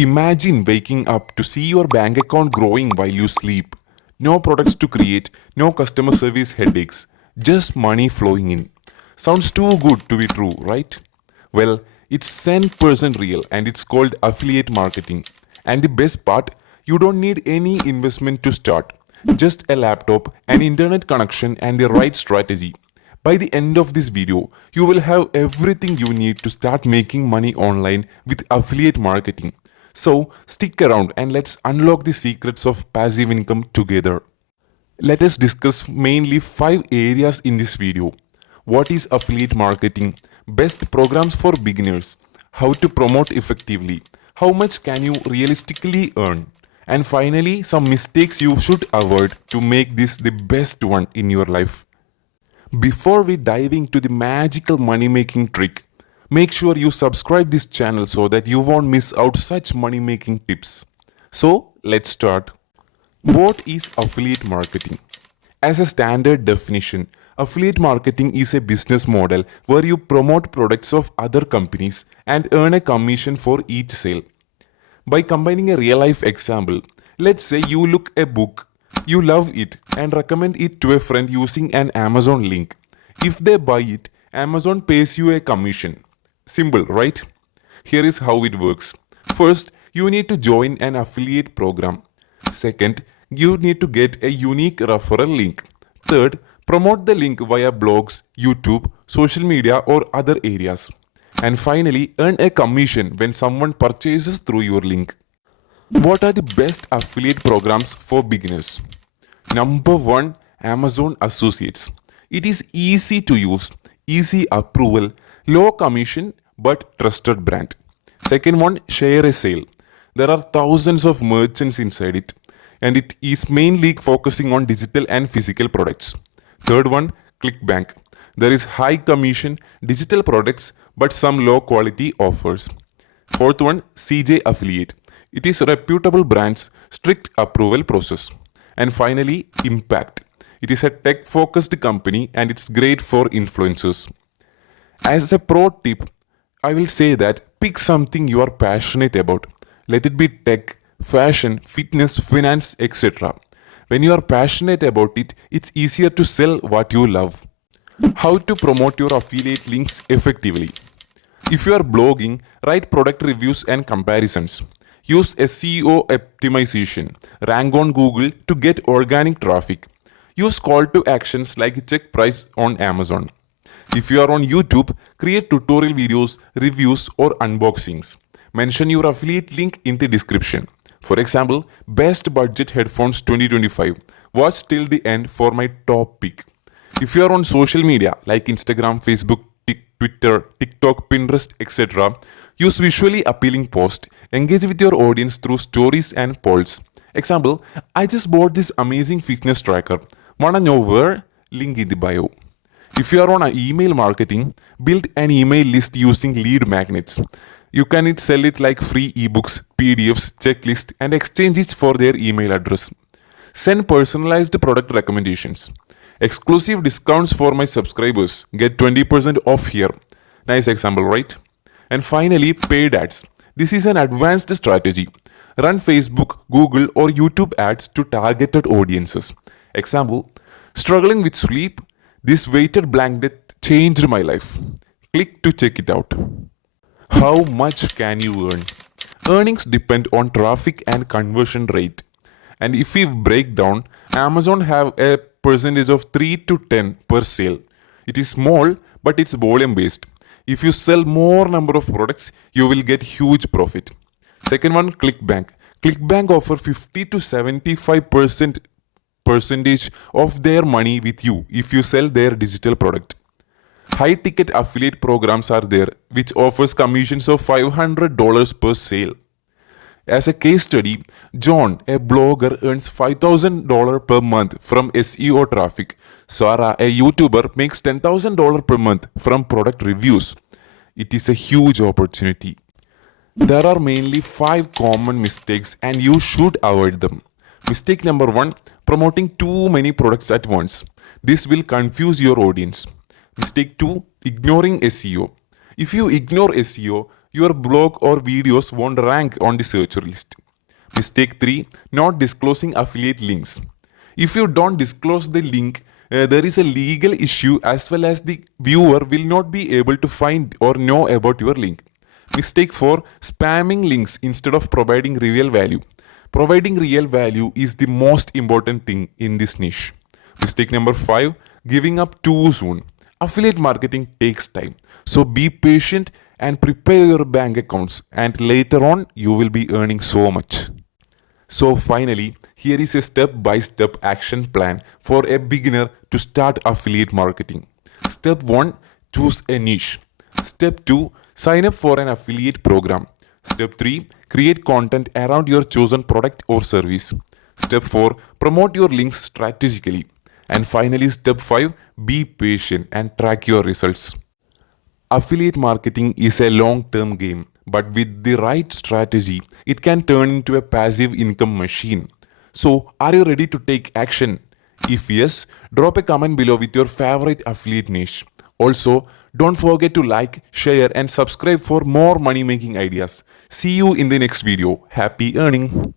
Imagine waking up to see your bank account growing while you sleep. No products to create, no customer service headaches, just money flowing in. Sounds too good to be true, right? Well, it's 10% real and it's called affiliate marketing. And the best part, you don't need any investment to start. Just a laptop, an internet connection, and the right strategy. By the end of this video, you will have everything you need to start making money online with affiliate marketing. So, stick around and let's unlock the secrets of passive income together. Let us discuss mainly 5 areas in this video. What is affiliate marketing? Best programs for beginners. How to promote effectively. How much can you realistically earn? And finally, some mistakes you should avoid to make this the best one in your life. Before we dive into the magical money making trick, make sure you subscribe this channel so that you won't miss out such money making tips. So let's start. What is affiliate marketing? As a standard definition, affiliate marketing is a business model where you promote products of other companies and earn a commission for each sale. By combining a real life example, let's say you look a book, you love it and recommend it to a friend using an Amazon link. If they buy it, Amazon pays you a commission. Simple, right? Here is how it works. First, you need to join an affiliate program. Second, you need to get a unique referral link. Third, promote the link via blogs, YouTube, social media, or other areas. And finally, earn a commission when someone purchases through your link. What are the best affiliate programs for beginners? Number 1, Amazon Associates. It is easy to use, easy approval, low commission but trusted brand. Second one, ShareASale. There are thousands of merchants inside it and it is mainly focusing on digital and physical products. Third one, ClickBank. There is high commission, digital products but some low quality offers. Fourth one, CJ Affiliate. It is reputable brands, strict approval process. And finally, Impact. It is a tech focused company and it's great for influencers. As a pro tip, I will say that pick something you are passionate about. Let it be tech, fashion, fitness, finance, etc. When you are passionate about it, it's easier to sell what you love. How to promote your affiliate links effectively? If you are blogging, write product reviews and comparisons. Use SEO optimization. Rank on Google to get organic traffic. Use call to actions like check price on Amazon. If you are on YouTube, create tutorial videos, reviews or unboxings. Mention your affiliate link in the description. For example, best budget headphones 2025. Watch till the end for my top pick. If you are on social media like Instagram, Facebook, Twitter, TikTok, Pinterest, etc., use visually appealing posts. Engage with your audience through stories and polls. Example, I just bought this amazing fitness tracker. Wanna know where? Link in the bio. If you are on email marketing, build an email list using lead magnets. You can sell it like free ebooks, PDFs, checklist, and exchange it for their email address. Send personalized product recommendations. Exclusive discounts for my subscribers. Get 20% off here. Nice example, right? And finally, paid ads. This is an advanced strategy. Run Facebook, Google, or YouTube ads to targeted audiences. Example, struggling with sleep? This weighted blanket changed my life. Click to check it out. How much can you earn? Earnings depend on traffic and conversion rate. And if we break down, Amazon have a percentage of 3 to 10 per sale. It is small, but it's volume based. If you sell more number of products, you will get huge profit. Second one, ClickBank. ClickBank offer 50 to 75% percentage of their money with you if you sell their digital product. High ticket affiliate programs are there which offers commissions of $500 per sale. As a case study, John, a blogger, earns $5,000 per month from SEO traffic. Sarah, a YouTuber, makes $10,000 per month from product reviews. It is a huge opportunity. There are mainly 5 common mistakes and you should avoid them. Mistake number 1, promoting too many products at once. This will confuse your audience. Mistake 2, ignoring SEO. If you ignore SEO, your blog or videos won't rank on the search list. Mistake 3, not disclosing affiliate links. If you don't disclose the link, there is a legal issue as well as the viewer will not be able to find or know about your link. Mistake 4, spamming links instead of providing real value. Providing real value is the most important thing in this niche. Mistake number 5, giving up too soon. Affiliate marketing takes time. So be patient and prepare your bank accounts, and later on you will be earning so much. So finally, here is a step-by-step action plan for a beginner to start affiliate marketing. Step 1, choose a niche. Step 2, sign up for an affiliate program. Step 3, create content around your chosen product or service. Step 4, promote your links strategically. And finally, step 5, be patient and track your results. Affiliate marketing is a long-term game, but with the right strategy, it can turn into a passive income machine. So, are you ready to take action? If yes, drop a comment below with your favorite affiliate niche. Also, don't forget to like, share, and subscribe for more money-making ideas. See you in the next video. Happy earning!